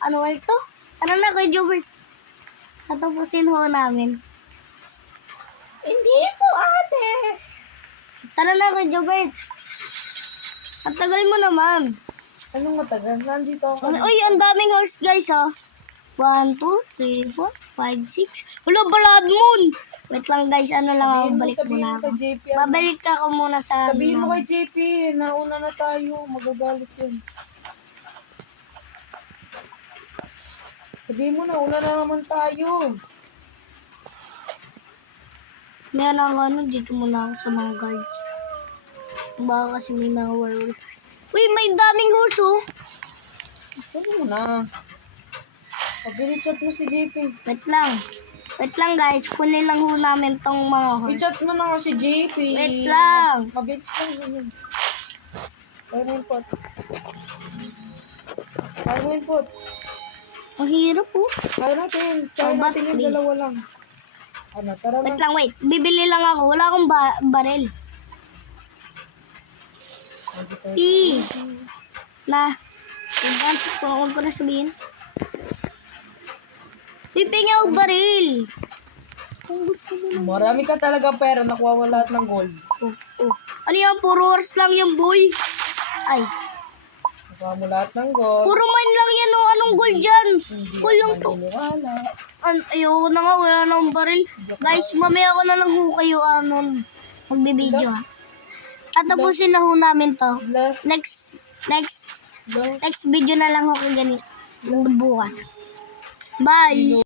Ano ito? Tara na kay Jobert. Tatapusin ho namin. Hindi po, ate. Tara na kay Jobert. Ang tagal mo naman. Anong matagal? Nandito ako. Uy, ang daming horse guys oh. 1, 2, 3, 4, 5, 6. Wala, balad moon. Wait lang guys, ano lang ako, balik sabihin muna mo ako. kay JP. Babalik ako muna sa... Sabihin mo kay JP, nauna na tayo. Magagalit yun. Sabihin mo, nauna na naman tayo. Meron ako ano, dito muna ako sa mga guards. Baka kasi may mga werewolf. Uy, may daming horse oh. Ano mo na? Pabilit-chat mo si JP. Wait lang. Wait lang guys, kunin lang ho namin tong mga horse. I-chat mo na nga si JP. Wait lang. Mabilis lang ganyan. Kaya mo yung pot. Kaya mo yung pot. Ang hirap oh. Kaya natin. Kaya Oh, natin yung battery. dalawa lang. Ano, tara na. Wait lang, wait. Bibili lang ako. Wala akong baril. P. Na. Huwag ko na sabihin. Pipinga ako baril. Kung gusto mo na. Marami ka talaga pera. Nakuha mo lahat ng gold. Oh, oh. Ano yan? Puro horse lang yung boy. Ay. Nakuha mo lahat ng gold. Puro mine lang yan oh. Anong gold dyan? Hindi Cool lang ako to. maniniwala. Ayoko na nga. Wala na akong baril. Guys, mamaya ko na lang ho kayo magbibideo ha. Tatapusin na ho namin to. Blah, Next blah. video na lang ho kayo ganito. Bukas. Bye!